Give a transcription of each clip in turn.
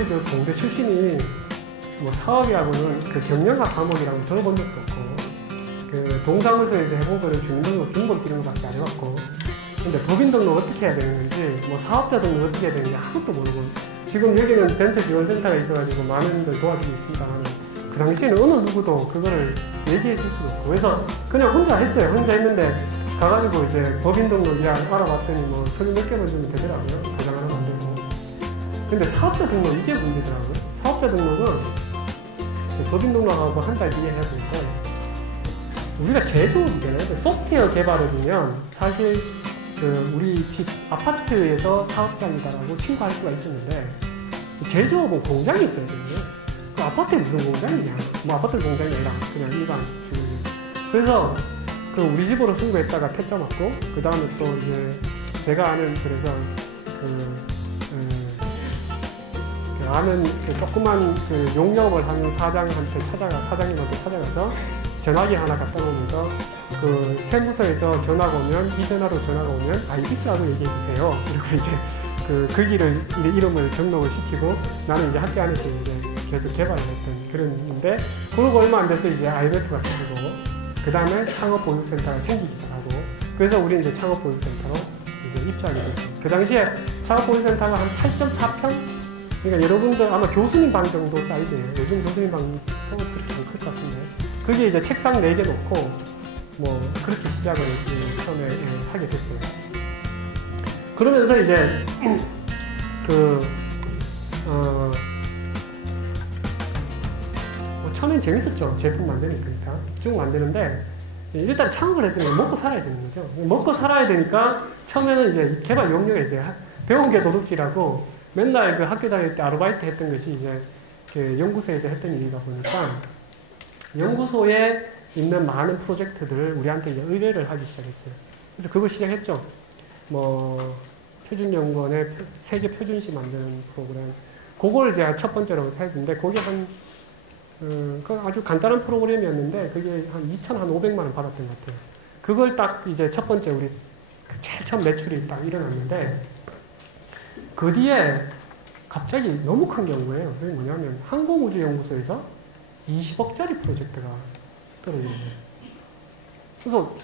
사실 그 공대 출신이 뭐 사업이라고는 그 경영학 과목이라고 들어본 적도 없고 그 동사무소에서 해본 거를 주민등록 등본 이런 거밖에 안 해봤고 근데 법인 등록 어떻게 해야 되는 건지 뭐 사업자 등록 어떻게 해야 되는지 아무것도 모르고 지금 여기는 벤처 지원센터가 있어가지고 많은 분들 도와주고 있습니다만 그 당시에는 어느 누구도 그거를 얘기해 줄 수가 없고 그래서 그냥 혼자 했어요. 혼자 했는데 가가지고 이제 법인 등록이랑 알아봤더니 뭐 서류 몇 개만 주면 되더라고요 근데 사업자 등록 이게 문제더라고요 사업자 등록은 법인 등록하고 한 달 뒤에 해야 되는데 우리가 제조업이잖아요. 소프트웨어 개발을 보면 사실 그 우리 집 아파트에서 사업장이다라고 신고할 수가 있었는데 제조업은 공장이 있어야 되는데 그 아파트에 무슨 공장이냐? 뭐 아파트 공장이 아니라 그냥 일반 주민. 그래서 그 우리 집으로 신고했다가 퇴짜 맞고 그 다음에 또 이제 제가 아는 그래서 그, 음, 그 아는 그 조그만 그 용역을 하는 사장한테 찾아가 사장님한테 찾아가서 전화기 하나 갖다 놓으면서 그 세무서에서 전화가 오면 이 전화로 전화가 오면 아 이비스라고 얘기해 주세요. 그리고 이제 그 글귀를 이름을 등록을 시키고 나는 이제 학교 안에서 이제 계속 개발을 했던 그런 일인데 그러고 얼마 안 돼서 이제 IMF가 생기고 그 다음에 창업 보육센터가 생기기 시작하고 그래서 우리는 이제 창업 보육센터로 이제 입주하게 됐어요. 그 당시에 창업 보육센터가 한 8.4평 그러니까 여러분들 아마 교수님 방 정도 사이즈예요. 요즘 교수님 방은 그렇게 안 클 것 같은데 그게 이제 책상 4개 놓고 뭐 그렇게 시작을 처음에 예, 하게 됐어요. 그러면서 이제 그 어, 뭐 처음엔 재밌었죠. 제품 만드니까 쭉 만드는데 일단 창업을 했으면 먹고 살아야 되는 거죠. 먹고 살아야 되니까 처음에는 이제 개발 용역에 이제 배운 게 도둑질하고 맨날 그 학교 다닐 때 아르바이트 했던 것이 이제 그 연구소에서 했던 일이다 보니까 연구소에 있는 많은 프로젝트들을 우리한테 이제 의뢰를 하기 시작했어요. 그래서 그걸 시작했죠. 뭐 표준연구원의 세계 표준시 만드는 프로그램. 그걸 제가 첫 번째로 했는데 그게 한 음, 그 아주 간단한 프로그램이었는데 그게 한 2,500만 원 받았던 것 같아요. 그걸 딱 이제 첫 번째 우리 그 제일 처음 매출이 딱 일어났는데 그 뒤에 갑자기 너무 큰 경우예요. 그게 뭐냐면 항공우주연구소에서 20억짜리 프로젝트가 떨어졌어요. 그래서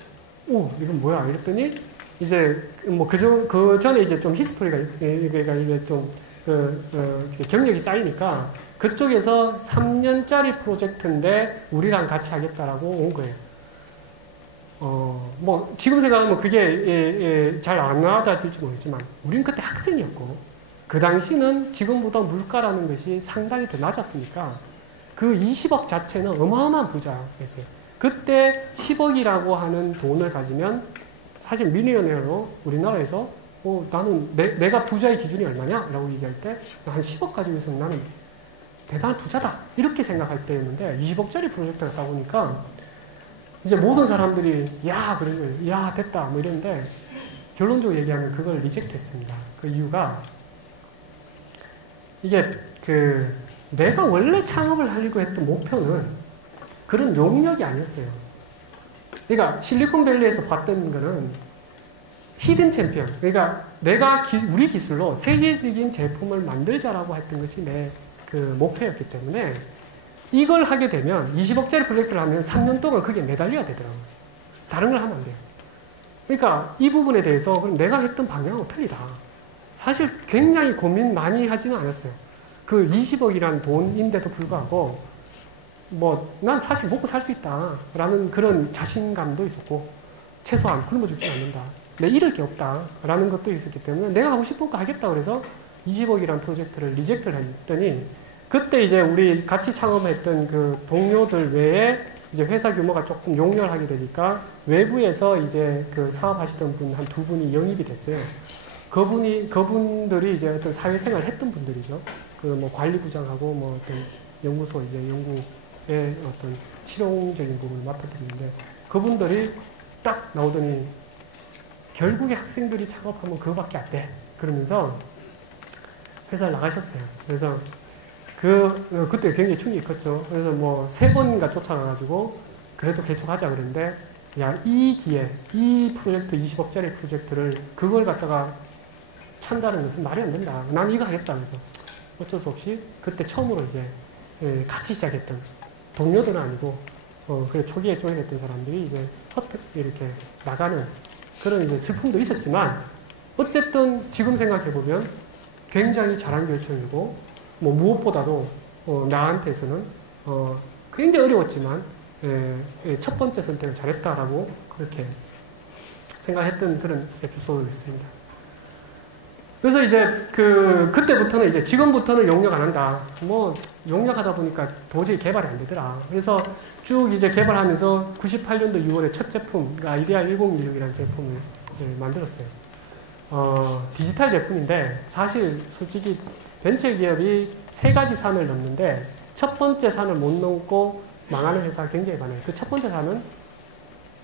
오 이건 뭐야 이랬더니 이제 뭐 그전 그 전에 이제 좀 히스토리가 그러니까 이게 좀 그, 그 경력이 쌓이니까 그쪽에서 3년짜리 프로젝트인데 우리랑 같이 하겠다라고 온 거예요. 어, 뭐, 지금 생각하면 그게, 예, 예, 잘안 와닿을지 모르겠지만, 우리는 그때 학생이었고, 그 당시는 지금보다 물가라는 것이 상당히 더 낮았으니까, 그 20억 자체는 어마어마한 부자였어요. 그때 10억이라고 하는 돈을 가지면, 사실 미니언웨어로 우리나라에서, 어, 나는, 내, 가 부자의 기준이 얼마냐? 라고 얘기할 때, 한 10억 가지고 있으면 나는 대단한 부자다. 이렇게 생각할 때였는데 20억짜리 프로젝트가 다 보니까 이제 모든 사람들이 야 그런 거예요. 야 됐다 뭐 이런데 결론적으로 얘기하면 그걸 리젝트했습니다. 그 이유가 이게 그 내가 원래 창업을 하려고 했던 목표는 그런 용역이 아니었어요. 그러니까 실리콘밸리에서 봤던 거는 히든 챔피언. 그러니까 내가 기, 우리 기술로 세계적인 제품을 만들자라고 했던 것이 내 그 목표였기 때문에 이걸 하게 되면 20억짜리 프로젝트를 하면 3년 동안 그게 매달려야 되더라고요. 다른 걸 하면 안 돼요. 그러니까 이 부분에 대해서 그럼 내가 했던 방향은 틀리다. 사실 굉장히 고민 많이 하지는 않았어요. 그 20억이라는 돈인데도 불구하고 뭐 난 사실 먹고 살 수 있다라는 그런 자신감도 있었고 최소한 굶어 죽지 않는다. 내 잃을 게 없다라는 것도 있었기 때문에 내가 하고 싶은 거 하겠다 그래서 20억이라는 프로젝트를 리젝트를 했더니 그때 이제 우리 같이 창업했던 그 동료들 외에 이제 회사 규모가 조금 용렬하게 되니까 외부에서 이제 그 사업하시던 분 한 두 분이 영입이 됐어요. 그분이 그분들이 이제 어떤 사회생활 했던 분들이죠. 그 뭐 관리부장하고 뭐 어떤 연구소 이제 연구의 어떤 실용적인 부분을 맡아드리는데 그분들이 딱 나오더니 결국에 학생들이 창업하면 그거밖에 안 돼. 그러면서 회사를 나가셨어요. 그래서 그, 어, 그때 굉장히 충격이 컸죠. 그래서 뭐 세 번인가 쫓아가가지고 그래도 개척하자 그랬는데 야, 이 기회, 이 프로젝트 20억짜리 프로젝트를 그걸 갖다가 찬다는 것은 말이 안 된다. 난 이거 하겠다. 그래서 어쩔 수 없이 그때 처음으로 이제 예, 같이 시작했던 동료들은 아니고 어, 그 초기에 조인했던 사람들이 이제 허트 이렇게 나가는 그런 이제 슬픔도 있었지만 어쨌든 지금 생각해 보면 굉장히 잘한 결정이고 뭐 무엇보다도 어, 나한테서는 어, 굉장히 어려웠지만 예, 예, 첫 번째 선택을 잘했다라고 그렇게 생각했던 그런 에피소드가 있습니다. 그래서 이제 그 그때부터는 이제 지금부터는 용역 안 한다. 뭐 용역하다 보니까 도저히 개발이 안 되더라. 그래서 쭉 이제 개발하면서 98년도 6월에 첫 제품, 그러니까 아이디아 1016이라는 제품을 네, 만들었어요. 어, 디지털 제품인데 사실 솔직히 벤처 기업이 세 가지 산을 넘는데 첫 번째 산을 못 넘고 망하는 회사가 굉장히 많아요. 그 첫 번째 산은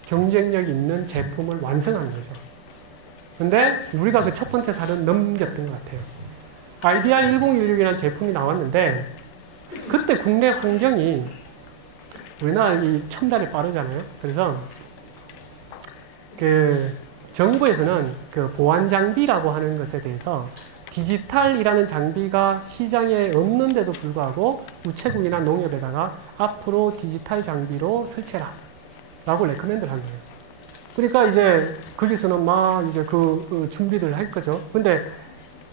경쟁력 있는 제품을 완성하는 거죠. 근데 우리가 그 첫 번째 산은 넘겼던 것 같아요. 아이디아 1016이라는 제품이 나왔는데 그때 국내 환경이 우리나라 이 첨단이 빠르잖아요. 그래서 그 정부에서는 그 보안 장비라고 하는 것에 대해서 디지털이라는 장비가 시장에 없는데도 불구하고 우체국이나 농협에다가 앞으로 디지털 장비로 설치해라. 라고 레커멘드를 하는 거예요. 그러니까 이제 거기서는 막 이제 그, 그 준비를 할 거죠. 근데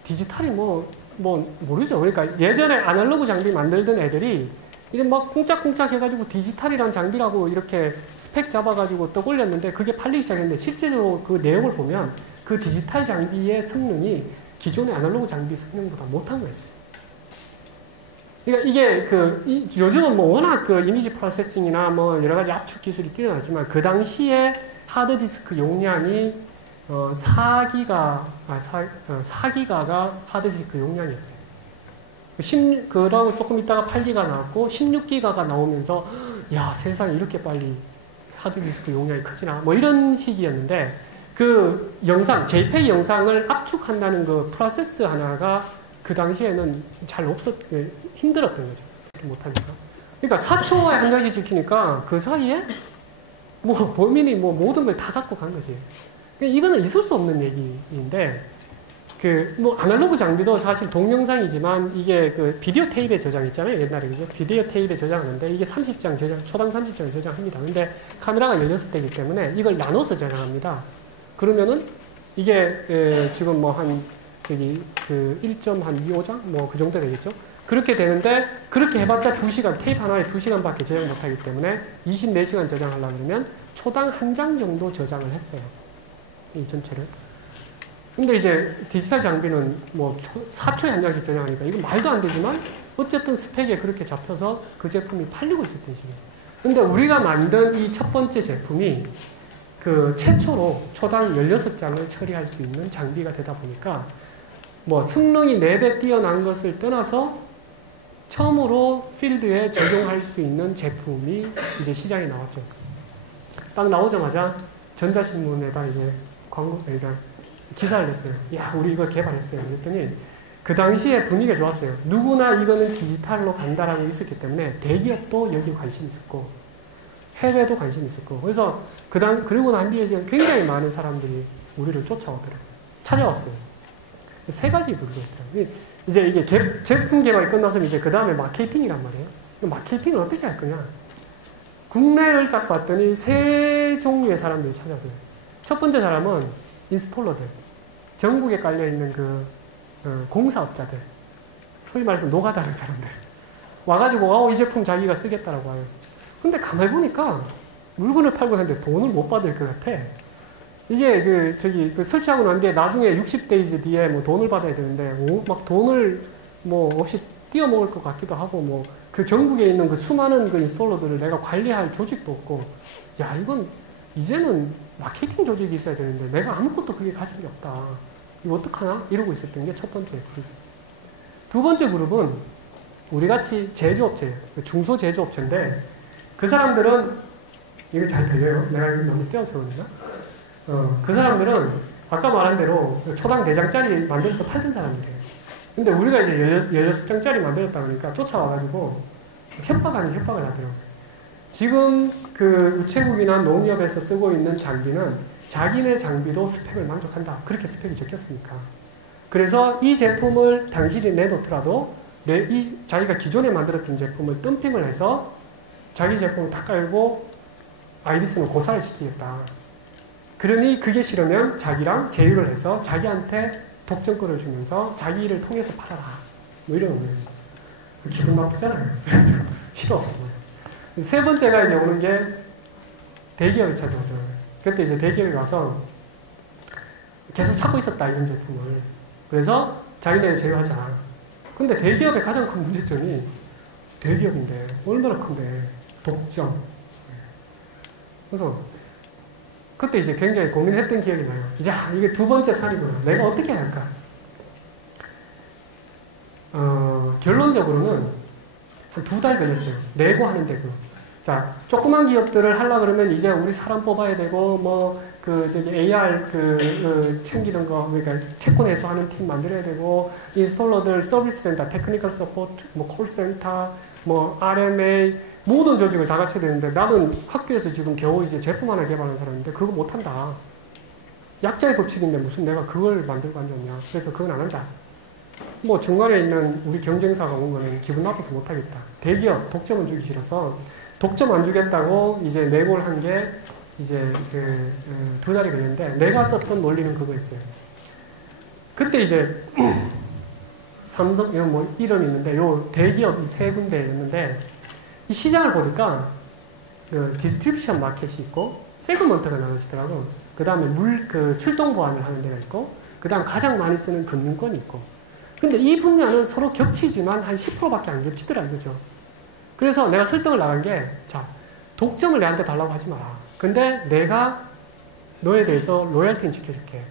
디지털이 뭐, 뭐 모르죠. 그러니까 예전에 아날로그 장비 만들던 애들이 이런 막 쿵짝쿵짝 해가지고 디지털이란 장비라고 이렇게 스펙 잡아가지고 떡 올렸는데 그게 팔리기 시작했는데 실제로 그 내용을 보면 그 디지털 장비의 성능이 기존의 아날로그 장비 성능보다 못한 거였어요. 그러니까 이게 그 이, 요즘은 뭐 워낙 그 이미지 프로세싱이나 뭐 여러 가지 압축 기술이 뛰어나지만 그 당시에 하드 디스크 용량이 어 4기가 아 4, 어, 4기가가 하드 디스크 용량이었어요. 10, 그러고 조금 있다가 8기가 나왔고 16기가가 나오면서 야 세상에 이렇게 빨리 하드 디스크 용량이 크지나 뭐 이런 시기였는데 그 영상 JPEG 영상을 압축한다는 그 프로세스 하나가 그 당시에는 잘 없었 힘들었던 거죠. 못하니까. 그러니까 4초에 한 장씩 찍히니까 그 사이에 뭐 범인이 뭐 모든 걸 다 갖고 간 거지. 그러니까 이거는 있을 수 없는 얘기인데 그 뭐 아날로그 장비도 사실 동영상이지만 이게 그 비디오 테이프에 저장 있잖아요. 옛날에 그죠? 비디오 테이프에 저장하는데 이게 30장 저장 초당 30장 저장합니다. 근데 카메라가 16대이기 때문에 이걸 나눠서 저장합니다 그러면은 이게 에, 지금 뭐 한 저기 그 1.25장? 뭐 그 정도 되겠죠? 그렇게 되는데 그렇게 해봤자 2시간 테이프 하나에 2시간밖에 저장 못하기 때문에 24시간 저장하려고 그러면 초당 한 장 정도 저장을 했어요. 이 전체를. 근데 이제 디지털 장비는 뭐 4초에 한 장씩 저장하니까 이건 말도 안 되지만 어쨌든 스펙에 그렇게 잡혀서 그 제품이 팔리고 있었던 시기예요. 근데 우리가 만든 이 첫 번째 제품이 그 최초로 초당 16장을 처리할 수 있는 장비가 되다 보니까 뭐 성능이 4배 뛰어난 것을 떠나서 처음으로 필드에 적용할 수 있는 제품이 이제 시장에 나왔죠. 딱 나오자마자 전자신문에다 이제 광고, 그러니까 기사를 냈어요. 야, 우리 이거 개발했어요. 그랬더니 그 당시에 분위기가 좋았어요. 누구나 이거는 디지털로 간다라고 있었기 때문에 대기업도 여기 관심 있었고 해외도 관심 있었고 그래서 그당 그리고 난 뒤에 지금 굉장히 많은 사람들이 우리를 쫓아오더라고요. 찾아왔어요. 세 가지 부류가 있더라고요. 이제 이게 개, 제품 개발이 끝나서 이제 그 다음에 마케팅이란 말이에요. 마케팅을 어떻게 할 거냐? 국내를 딱 봤더니 세 종류의 사람들이 찾아와요. 첫 번째 사람은 인스톨러들. 전국에 깔려있는 그 어, 공사업자들. 소위 말해서 노가다는 사람들. 와가지고 어, 이 제품 자기가 쓰겠다라고 해요. 근데 가만히 보니까 물건을 팔고 하는데 돈을 못 받을 것 같아. 이게 그 저기 그 설치하고 난 뒤에 나중에 60데이즈 뒤에 뭐 돈을 받아야 되는데 오, 막 돈을 뭐 없이 띄어 먹을 것 같기도 하고 뭐 그 전국에 있는 그 수많은 그 인스톨러들을 내가 관리할 조직도 없고 야 이건 이제는 마케팅 조직이 있어야 되는데 내가 아무것도 그게 가진 게 없다. 이거 어떡하나? 이러고 있었던 게 첫 번째 그룹이었어요. 두 번째 그룹은 우리 같이 제조업체, 중소 제조업체인데 그 사람들은 이거 잘 들려요? 내가 너무 띄어서 그런가? 어, 그 사람들은 아까 말한 대로 초당 4장짜리 만들어서 팔던 사람들이에요. 근데 우리가 이제 16장짜리 만들었다 그러니까 쫓아와가지고 협박 아닌 협박을 하더라고요. 지금 그 우체국이나 농협에서 쓰고 있는 장비는 자기네 장비도 스펙을 만족한다. 그렇게 스펙이 적혔으니까. 그래서 이 제품을 당신이 내놓더라도 내 이 자기가 기존에 만들었던 제품을 덤핑을 해서 자기 제품을 다 깔고 아이디스는 고사를 시키겠다. 그러니 그게 싫으면 자기랑 제휴를 해서 자기한테 독점권을 주면서 자기 일을 통해서 팔아라. 뭐 이런 거예요. 기분 나쁘잖아요. 싫어. 세 번째가 이제 오는 게 대기업이 찾아오죠. 그때 이제 대기업이 와서 계속 찾고 있었다, 이런 제품을. 그래서 자기네 제휴하자. 근데 대기업의 가장 큰 문제점이 대기업인데, 얼마나 큰데, 독점. 그래서 그때 이제 굉장히 고민했던 기억이 나요. 이제 이게 두 번째 살이구나. 내가 어떻게 할까? 어, 결론적으로는 한 두 달 걸렸어요. 내고 하는데 그. 자, 조그만 기업들을 하려 그러면 이제 우리 사람 뽑아야 되고 뭐 그 저기 AR 그, 그 챙기는 거 그러니까 채권 해소하는 팀 만들어야 되고 인스톨러들 서비스 센터, 테크니컬 서포트, 뭐 콜센터, 뭐 RMA 모든 조직을 다 갖춰야 되는데 나는 학교에서 지금 겨우 이제 제품 하나 개발하는 사람인데 그거 못한다. 약자의 법칙인데 무슨 내가 그걸 만들고 앉았냐. 그래서 그건 안 한다. 뭐 중간에 있는 우리 경쟁사가 온 거는 기분 나빠서 못하겠다. 대기업 독점은 주기 싫어서 독점 안 주겠다고 이제 내고를 한게 이제 그두 그, 달이 걸렸는데 내가 썼던 논리는 그거였어요. 그때 이제 삼성 이런 뭐 이름 있는데 요 대기업 이 세 군데였는데 이 시장을 보니까 그 디스트리뷰션 마켓이 있고 세그먼트가 나눠지더라고. 그 다음에 물, 그 출동 보안을 하는 데가 있고, 그 다음 가장 많이 쓰는 금융권이 있고. 근데 이 분야는 서로 겹치지만 한 10%밖에 안 겹치더라 이거죠. 그래서 내가 설득을 나간 게, 자, 독점을 내한테 달라고 하지 마라. 근데 내가 너에 대해서 로열티는 지켜줄게.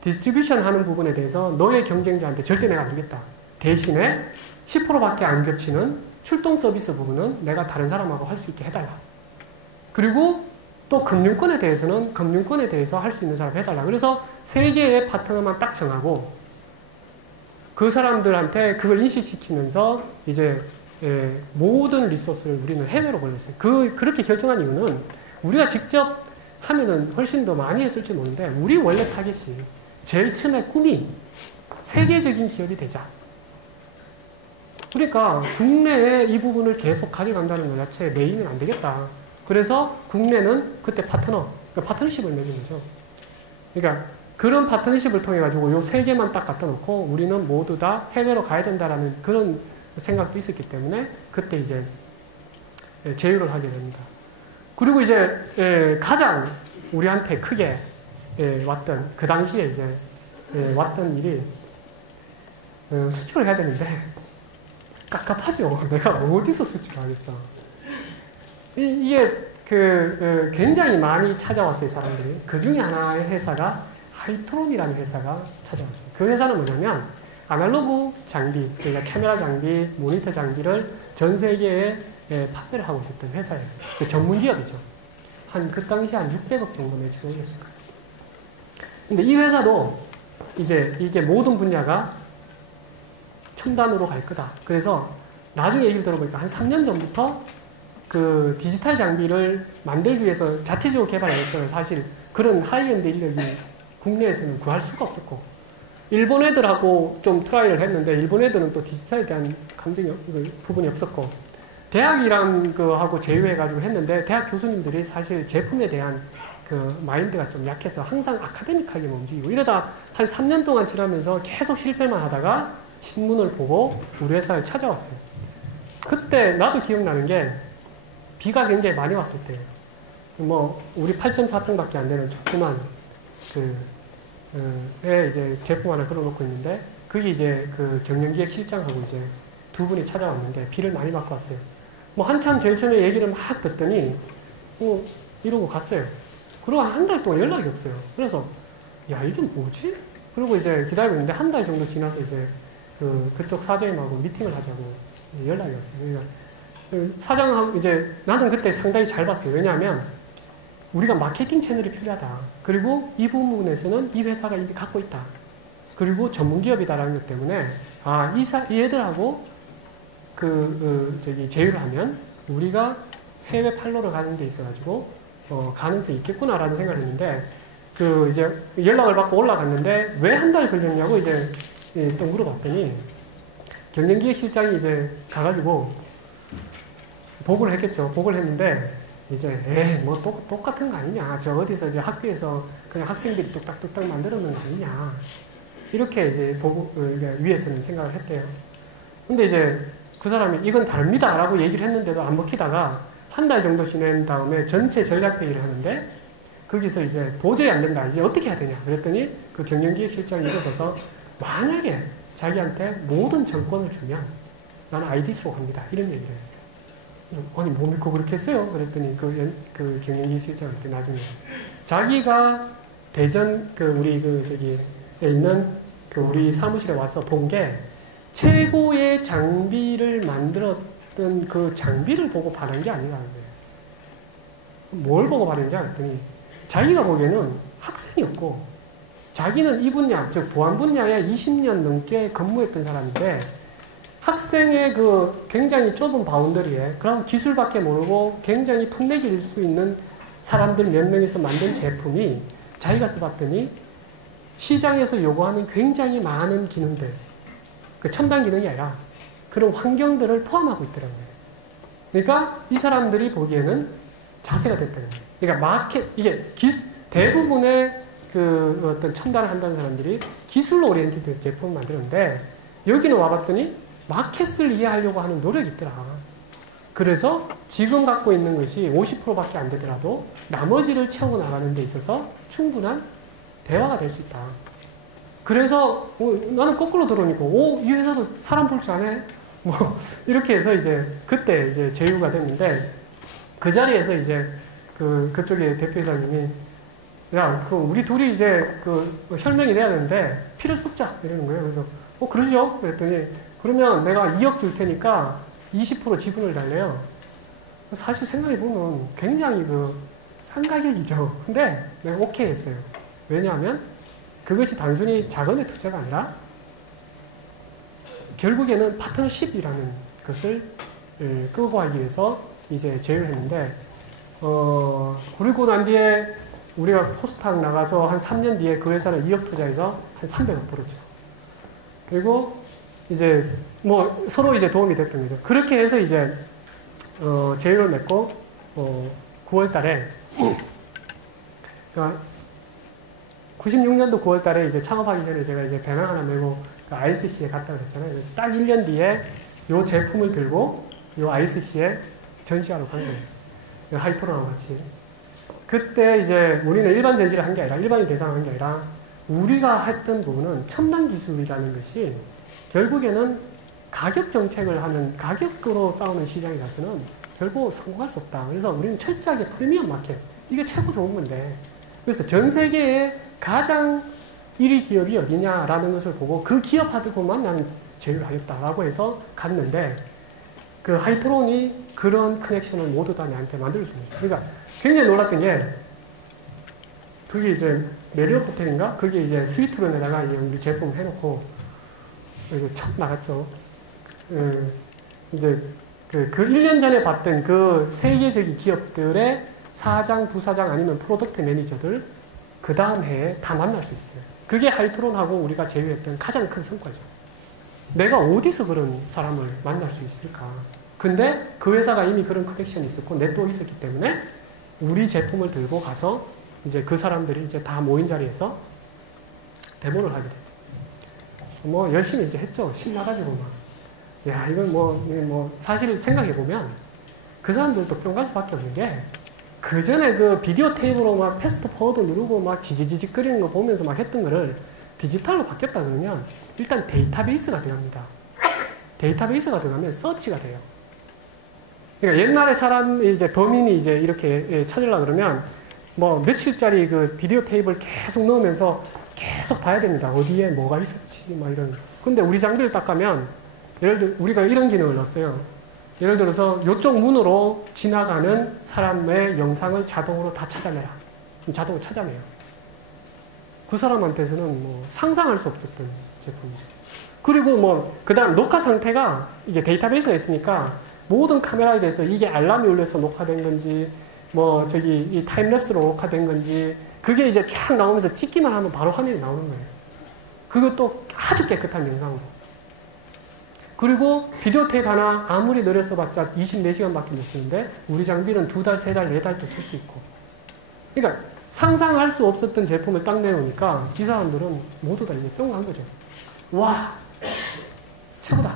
디스트리뷰션 하는 부분에 대해서 너의 경쟁자한테 절대 내가 안 주겠다. 대신에 10%밖에 안 겹치는 출동 서비스 부분은 내가 다른 사람하고 할 수 있게 해달라. 그리고 또 금융권에 대해서는 금융권에 대해서 할 수 있는 사람 해달라. 그래서 세 개의 파트너만 딱 정하고 그 사람들한테 그걸 인식시키면서 이제 예, 모든 리소스를 우리는 해외로 보냈어요. 그, 그렇게 결정한 이유는 우리가 직접 하면은 훨씬 더 많이 했을지 모르는데 우리 원래 타겟이 제일 처음에 꿈이 세계적인 기업이 되자. 그러니까 국내에 이 부분을 계속 가져간다는 것 자체 메인은 안 되겠다. 그래서 국내는 그때 파트너, 그러니까 파트너십을 맺은 거죠. 그러니까 그런 파트너십을 통해 가지고 요 세 개만 딱 갖다 놓고 우리는 모두 다 해외로 가야 된다라는 그런 생각도 있었기 때문에 그때 이제 예, 제휴를 하게 됩니다. 그리고 이제 예, 가장 우리한테 크게 예, 왔던 그 당시에 이제 왔던 일이 어, 수출을 해야 되는데 깝깝하죠. 내가 어디서 수출하겠어. 이게 그, 그, 굉장히 많이 찾아왔어요 사람들이. 그 중에 하나의 회사가 하이트론이라는 회사가 찾아왔어요. 그 회사는 뭐냐면 아날로그 장비, 그러니까 카메라 장비, 모니터 장비를 전 세계에 예, 판매를 하고 있었던 회사예요. 그 전문 기업이죠. 한 그 당시 한 600억 정도 매출 올렸을 거예요. 근데 이 회사도 이제 이게 모든 분야가 첨단으로 갈 거다. 그래서 나중에 얘기를 들어보니까 한 3년 전부터 그 디지털 장비를 만들기 위해서 자체적으로 개발했잖아요. 사실 그런 하이엔드 인력이 국내에서는 구할 수가 없었고 일본 애들하고 좀 트라이를 했는데 일본 애들은 또 디지털에 대한 감정이 그 부분이 없었고 대학이랑 그하고 제휴해가지고 했는데 대학 교수님들이 사실 제품에 대한 그 마인드가 좀 약해서 항상 아카데믹하게 움직이고 이러다 한 3년 동안 지나면서 계속 실패만 하다가 신문을 보고 우리 회사를 찾아왔어요. 그때 나도 기억나는 게 비가 굉장히 많이 왔을 때, 뭐, 우리 8.4평밖에 안 되는 조그만 그, 어, 에 이제 제품 하나 걸어놓고 있는데, 그게 이제 그 경영기획 실장하고 이제 두 분이 찾아왔는데, 비를 많이 맞고 왔어요. 뭐, 한참 제일 처음에 얘기를 막 듣더니, 뭐, 이러고 갔어요. 그리고 한 달 동안 연락이 없어요. 그래서, 야, 이게 뭐지? 그리고 이제 기다리고 있는데, 한 달 정도 지나서 이제 그, 그쪽 사장님하고 미팅을 하자고 연락이 왔어요. 그러니까 그 사장하고 이제 나는 그때 상당히 잘 봤어요. 왜냐하면 우리가 마케팅 채널이 필요하다. 그리고 이 부분에서는 이 회사가 이미 갖고 있다. 그리고 전문 기업이다라는 것 때문에 아, 이, 사, 이 애들하고 그, 그, 저기 제휴를 하면 우리가 해외 팔로를 가는 데 있어가지고 어, 가능성이 있겠구나라는 생각을 했는데 그 이제 연락을 받고 올라갔는데 왜 한 달 걸렸냐고 이제 또 물어봤더니 경영기획실장이 이제 가가지고 보고를 했겠죠. 보고를 했는데 이제 에뭐 똑같은 거 아니냐. 저 어디서 이제 학교에서 그냥 학생들이 뚝딱뚝딱 만들어 놓은 거 아니냐. 이렇게 이제 보고 어, 위에서는 생각을 했대요. 근데 이제 그 사람이 이건 다릅니다 라고 얘기를 했는데도 안 먹히다가 한 달 정도 지낸 다음에 전체 전략 회의를 하는데 거기서 이제 도저히 안 된다. 이제 어떻게 해야 되냐. 그랬더니 그 경영기획실장이 일어서서 만약에 자기한테 모든 정권을 주면 나는 아이디스로 갑니다. 이런 얘기를 했어요. 아니, 뭐 믿고 그렇게 했어요? 그랬더니 그, 그 경영기획실장한테 나중에 자기가 대전 그 우리 그 저기 있는 그 우리 사무실에 와서 본 게 최고의 장비를 만들었던 그 장비를 보고 바른 게 아니라는 거예요. 뭘 보고 바른지 알았더니 자기가 보기에는 학생이었고 자기는 이 분야, 즉 보안 분야에 20년 넘게 근무했던 사람인데 학생의 그 굉장히 좁은 바운더리에 그런 기술밖에 모르고 굉장히 풋내기일 수 있는 사람들 몇 명이서 만든 제품이 자기가 써봤더니 시장에서 요구하는 굉장히 많은 기능들, 그 첨단 기능이 아니라 그런 환경들을 포함하고 있더라고요. 그러니까 이 사람들이 보기에는 자세가 됐다는 거예요. 그러니까 마켓, 이게 기, 대부분의 그 어떤 첨단을 한다는 사람들이 기술 오리엔티드 제품을 만드는데 여기는 와봤더니 마켓을 이해하려고 하는 노력이 있더라. 그래서 지금 갖고 있는 것이 50%밖에 안 되더라도 나머지를 채워 나가는 데 있어서 충분한 대화가 될 수 있다. 그래서 어, 나는 거꾸로 들어오니까 오, 이 회사도 사람 볼 줄 아네? 뭐 이렇게 해서 이제 그때 이제 제휴가 됐는데 그 자리에서 이제 그 그쪽에 대표이사님이 야, 그 우리 둘이 이제 그 혈맹이 돼야 되는데 피를 쏟자 이러는 거예요. 그래서 어 그러죠? 그랬더니 그러면 내가 2억 줄 테니까 20% 지분을 달래요. 사실 생각해 보면 굉장히 그 싼 가격이죠. 근데 내가 오케이 했어요. 왜냐하면 그것이 단순히 자금의 투자가 아니라 결국에는 파트너십이라는 것을 끌고 가기 위해서 이제 제휴를 했는데 어, 그리고 난 뒤에 우리가 포스탁 나가서 한 3년 뒤에 그 회사를 2억 투자해서 한 300억 벌었죠. 그리고 이제 뭐 서로 이제 도움이 됐던 거죠. 그렇게 해서 이제 어, 제휴를 맺고 어, 9월 달에 그러니까 96년도 9월 달에 이제 창업하기 전에 제가 이제 배낭 하나 메고 그 ICC에 갔다 그랬잖아요. 그래서 딱 1년 뒤에 이 제품을 들고 이 ICC에 전시하러 간 거예요. 하이프로랑 같이. 그때 이제 우리는 일반 전시를 한 게 아니라 일반인 대상한 게 아니라 우리가 했던 부분은 첨단 기술이라는 것이 결국에는 가격 정책을 하는 가격으로 싸우는 시장이라서는 결국 성공할 수 없다. 그래서 우리는 철저하게 프리미엄 마켓 이게 최고 좋은 건데 그래서 전 세계에 가장 1위 기업이 어디냐라는 것을 보고 그 기업하고만 나는 제휴를 하겠다라고 해서 갔는데 그 하이트론이 그런 커넥션을 모두 다 나한테 만들어줍니다. 그러니까 굉장히 놀랐던 게 그게 이제 메리엇 호텔인가? 그게 이제 스위트룸에다가 이제 우리 제품을 해놓고 이제 척 나갔죠. 그 이제 그, 그 1년 전에 봤던 그 세계적인 기업들의 사장, 부사장 아니면 프로덕트 매니저들 그 다음 해에 다 만날 수 있어요. 그게 하이트론하고 우리가 제휴했던 가장 큰 성과죠. 내가 어디서 그런 사람을 만날 수 있을까? 근데 그 회사가 이미 그런 커넥션이 있었고 네트워크 있었기 때문에 우리 제품을 들고 가서 이제 그 사람들이 이제 다 모인 자리에서 데모를 하게 돼요. 뭐 열심히 이제 했죠. 신나가지고 막. 야, 이건 뭐, 뭐, 사실 생각해보면 그 사람들도 뿅갈 수밖에 없는 게 그 전에 그 비디오 테이프로 막 패스트 포워드 누르고 막 지지지직 거리는 거 보면서 막 했던 거를 디지털로 바뀌었다 그러면 일단 데이터베이스가 들어갑니다. 데이터베이스가 들어가면 서치가 돼요. 그러니까 옛날에 사람 이제 범인이 이제 이렇게 예, 찾으려 그러면 뭐 며칠짜리 그 비디오 테이프를 계속 넣으면서 계속 봐야 됩니다. 어디에 뭐가 있었지, 막 이런. 근데 우리 장비를 딱 가면 예를 들어 우리가 이런 기능을 넣었어요. 예를 들어서 이쪽 문으로 지나가는 사람의 영상을 자동으로 다 찾아내라. 자동으로 찾아내요. 그 사람한테서는 뭐 상상할 수 없었던 제품이죠. 그리고 뭐, 그 다음 녹화 상태가 이게 데이터베이스가 있으니까 모든 카메라에 대해서 이게 알람이 울려서 녹화된 건지, 뭐, 저기, 이 타임랩스로 녹화된 건지, 그게 이제 쫙 나오면서 찍기만 하면 바로 화면이 나오는 거예요. 그것도 아주 깨끗한 영상으로. 그리고 비디오 테이프 하나 아무리 느려 써봤자 24시간밖에 못 쓰는데 우리 장비는 두 달, 세 달, 네 달도 쓸 수 있고. 그러니까 상상할 수 없었던 제품을 딱 내놓으니까 이 사람들은 모두 다 이제 뿅간 거죠. 와, 최고다.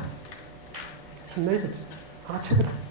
신나 있었죠. 아, 최고다.